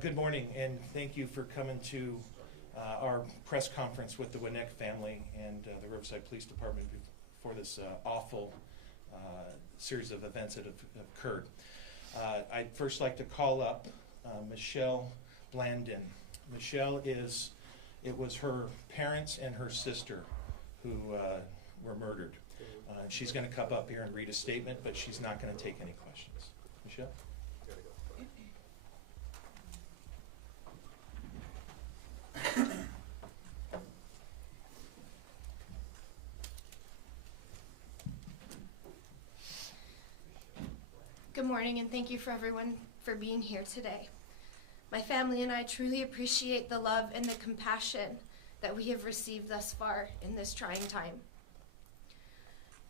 Good morning, and thank you for coming to our press conference with the Winnick family and the Riverside Police Department for this awful series of events that have occurred. I'd first like to call up Michelle Blandon. Michelle it was her parents and her sister who were murdered. She's going to come up here and read a statement, but she's not going to take any questions. Michelle? Good morning, and thank you for everyone for being here today. My family and I truly appreciate the love and the compassion that we have received thus far in this trying time.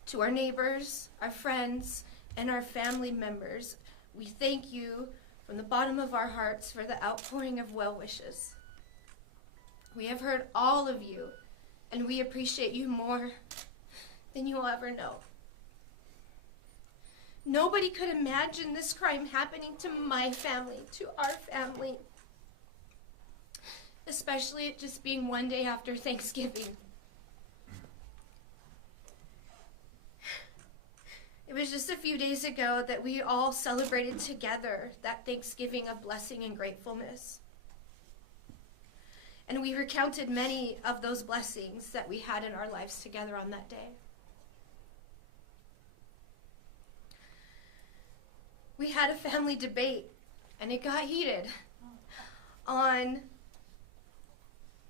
To our neighbors, our friends, and our family members, we thank you from the bottom of our hearts for the outpouring of well wishes. We have heard all of you, and we appreciate you more than you will ever know. Nobody could imagine this crime happening to my family, to our family, especially it just being one day after Thanksgiving. It was just a few days ago that we all celebrated together that Thanksgiving of blessing and gratefulness. And we recounted many of those blessings that we had in our lives together on that day. We had a family debate, and it got heated, on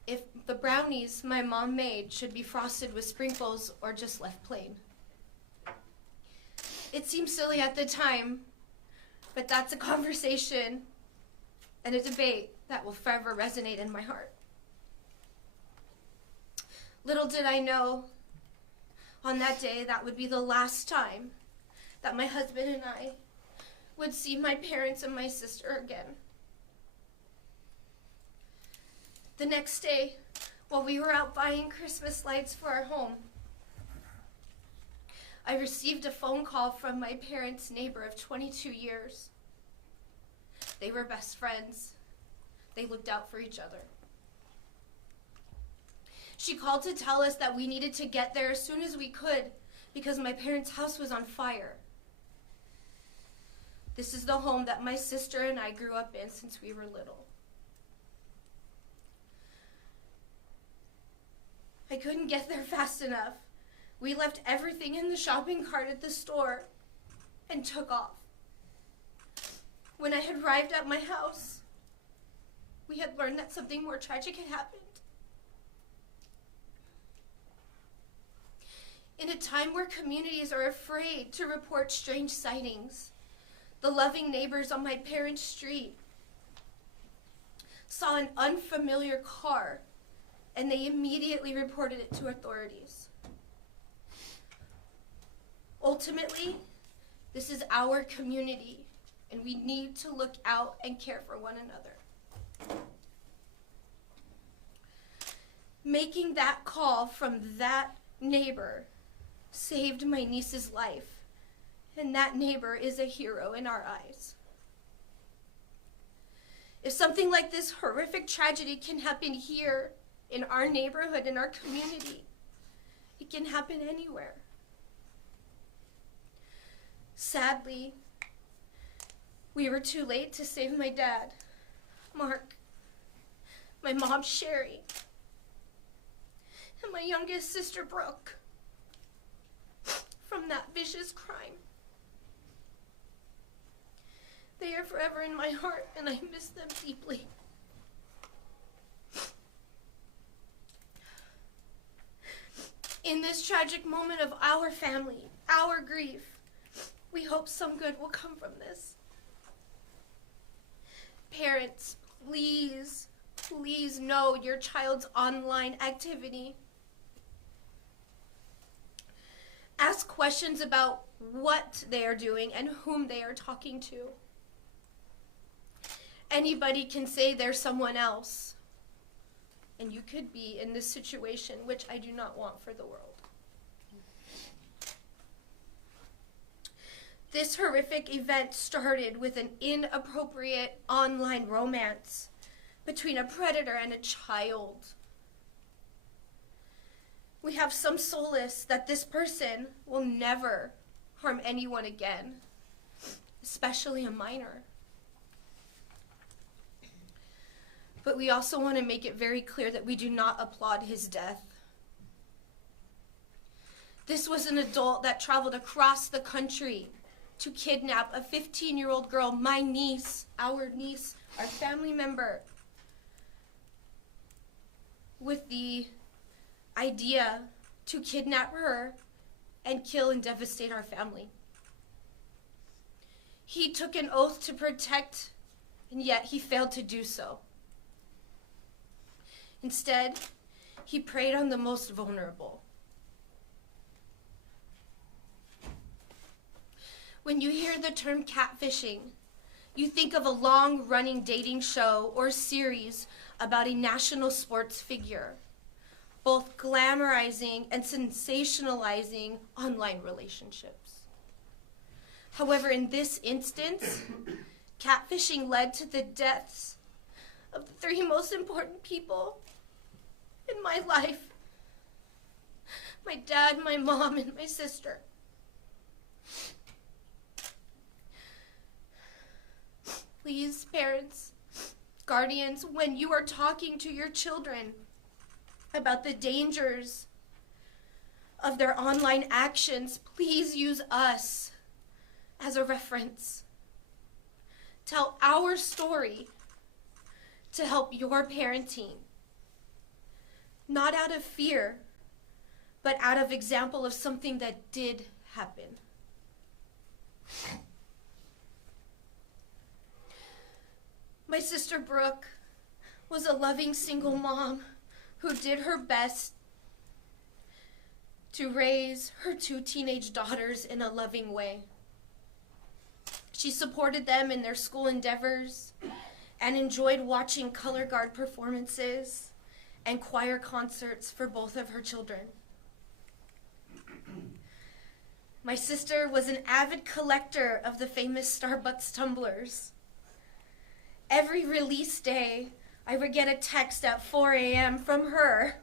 if the brownies my mom made should be frosted with sprinkles or just left plain. It seemed silly at the time, but that's a conversation and a debate that will forever resonate in my heart. Little did I know on that day that would be the last time that my husband and I would see my parents and my sister again. The next day, while we were out buying Christmas lights for our home, I received a phone call from my parents' neighbor of 22 years. They were best friends. They looked out for each other. She called to tell us that we needed to get there as soon as we could because my parents' house was on fire. This is the home that my sister and I grew up in since we were little. I couldn't get there fast enough. We left everything in the shopping cart at the store and took off. When I had arrived at my house, we had learned that something more tragic had happened. In a time where communities are afraid to report strange sightings, the loving neighbors on my parents' street saw an unfamiliar car, and they immediately reported it to authorities. Ultimately, this is our community, and we need to look out and care for one another. Making that call from that neighbor saved my niece's life. And that neighbor is a hero in our eyes. If something like this horrific tragedy can happen here in our neighborhood, in our community, it can happen anywhere. Sadly, we were too late to save my dad, Mark, my mom, Sherry, and my youngest sister, Brooke, from that vicious crime. They are forever in my heart, and I miss them deeply. In this tragic moment of our family, our grief, we hope some good will come from this. Parents, please, please know your child's online activity. Ask questions about what they are doing and whom they are talking to. Anybody can say they're someone else, and you could be in this situation, which I do not want for the world. This horrific event started with an inappropriate online romance between a predator and a child. We have some solace that this person will never harm anyone again, especially a minor. But we also want to make it very clear that we do not applaud his death. This was an adult that traveled across the country to kidnap a 15-year-old girl, my niece, our family member, with the idea to kidnap her and kill and devastate our family. He took an oath to protect, and yet he failed to do so. Instead, he preyed on the most vulnerable. When you hear the term catfishing, you think of a long-running dating show or series about a national sports figure, both glamorizing and sensationalizing online relationships. However, in this instance, catfishing led to the deaths of the three most important people in my life: my dad, my mom, and my sister. Please, parents, guardians, when you are talking to your children about the dangers of their online actions, please use us as a reference. Tell our story to help your parenting, not out of fear, but out of example of something that did happen. My sister Brooke was a loving single mom who did her best to raise her two teenage daughters in a loving way. She supported them in their school endeavors and enjoyed watching color guard performances and choir concerts for both of her children. My sister was an avid collector of the famous Starbucks tumblers. Every release day, I would get a text at 4 a.m. from her,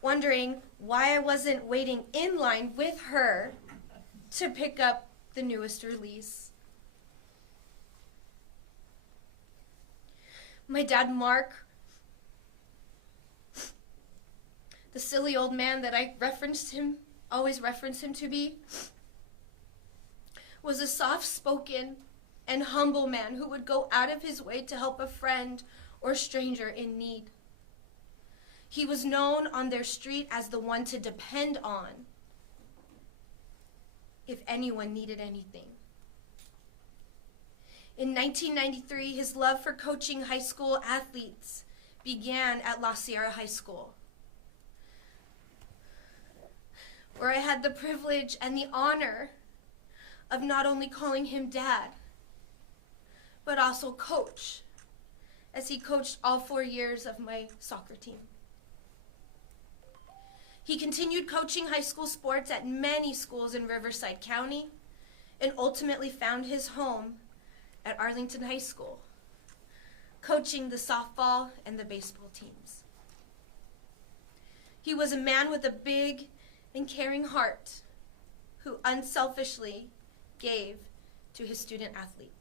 wondering why I wasn't waiting in line with her to pick up the newest release. My dad, Mark, the silly old man that I always referenced him to be, was a soft-spoken and humble man who would go out of his way to help a friend or stranger in need. He was known on their street as the one to depend on if anyone needed anything. In 1993, his love for coaching high school athletes began at La Sierra High School, where I had the privilege and the honor of not only calling him dad, but also coach, as he coached all 4 years of my soccer team. He continued coaching high school sports at many schools in Riverside County and ultimately found his home at Arlington High School, coaching the softball and the baseball teams. He was a man with a big and caring heart who unselfishly gave to his student athletes.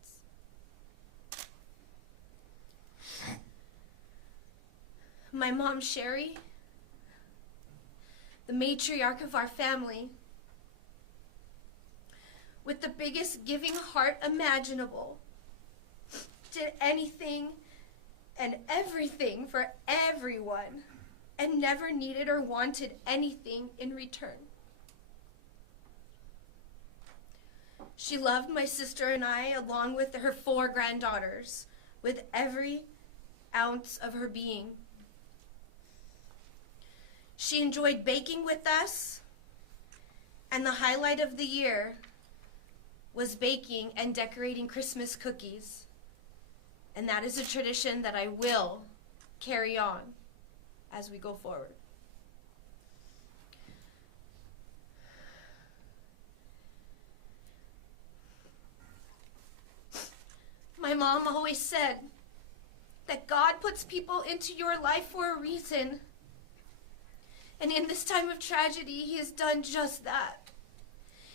My mom, Sherry, the matriarch of our family, with the biggest giving heart imaginable, did anything and everything for everyone and never needed or wanted anything in return. She loved my sister and I, along with her 4 granddaughters, with every ounce of her being. She enjoyed baking with us, and the highlight of the year was baking and decorating Christmas cookies. And that is a tradition that I will carry on as we go forward. mom always said that God puts people into your life for a reason. And in this time of tragedy, he has done just that.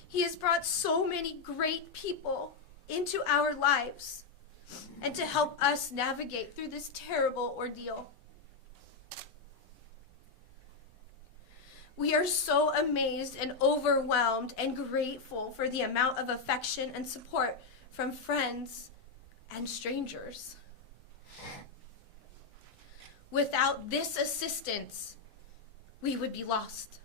He has brought so many great people into our lives and to help us navigate through this terrible ordeal. We are so amazed and overwhelmed and grateful for the amount of affection and support from friends and strangers. Without this assistance, we would be lost.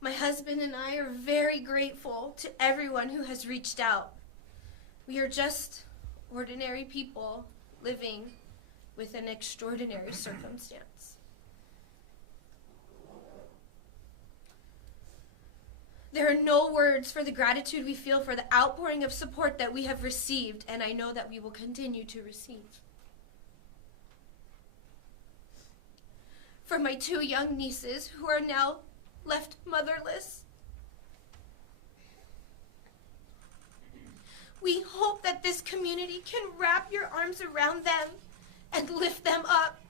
My husband and I are very grateful to everyone who has reached out. We are just ordinary people living with an extraordinary circumstance. There are no words for the gratitude we feel for the outpouring of support that we have received, and I know that we will continue to receive. For my 2 young nieces who are now left motherless, we hope that this community can wrap your arms around them and lift them up.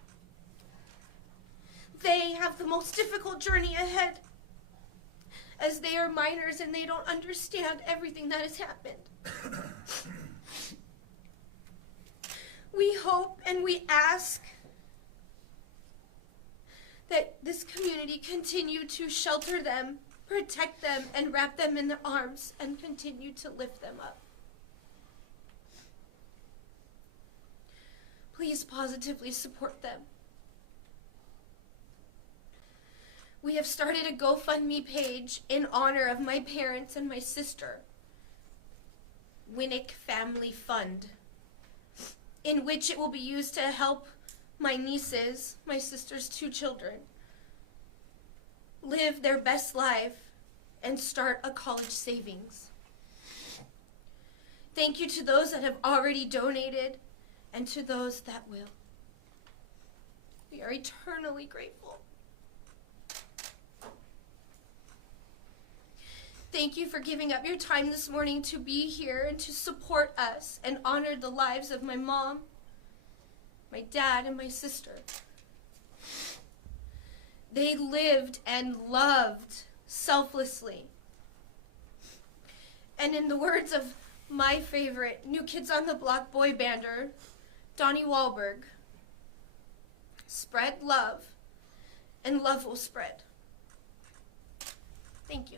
They have the most difficult journey ahead, as they are minors and they don't understand everything that has happened. We hope and we ask that this community continue to shelter them, protect them, and wrap them in their arms and continue to lift them up. Please positively support them. We have started a GoFundMe page in honor of my parents and my sister, Winnick Family Fund, in which it will be used to help my nieces, my sister's 2 children, live their best life and start a college savings. Thank you to those that have already donated and to those that will. We are eternally grateful. Thank you for giving up your time this morning to be here and to support us and honor the lives of my mom, my dad, and my sister. They lived and loved selflessly. And in the words of my favorite New Kids on the Block boy bander, Donnie Wahlberg, spread love, and love will spread. Thank you.